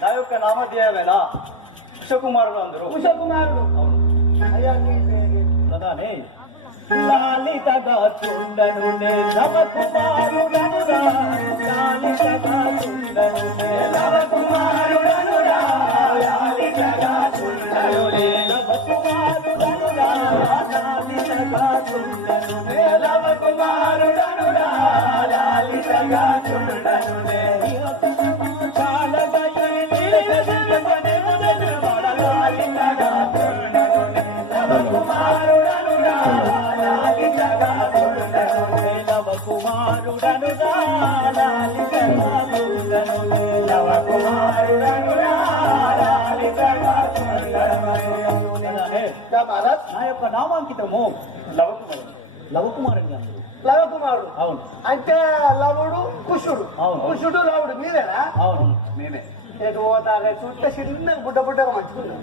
నా యొక్క నామధేయమైన కుశకుమారుడు అందరూ కుశకుమారుడు అలానే లాలితగా చుండను నవకుమారుడనురా లాలితగా చుండను నవకుమారుడనురా లాలితగా చుండను నవకుమారుడనురా లాలితగా చుండను నవకుమారుడనురా లాలితగా చుండను నా యొక్క నామాంకితము లవకుమారుడు లవకుమారుడు. అవును. అంటే లవుడు కుషుడు. అవును. కుషుడు లవుడు మీరేనా? అవును మేమే. చూస్తే చిన్న బుడ్డ బుడ్డగా మంచుకున్నాం.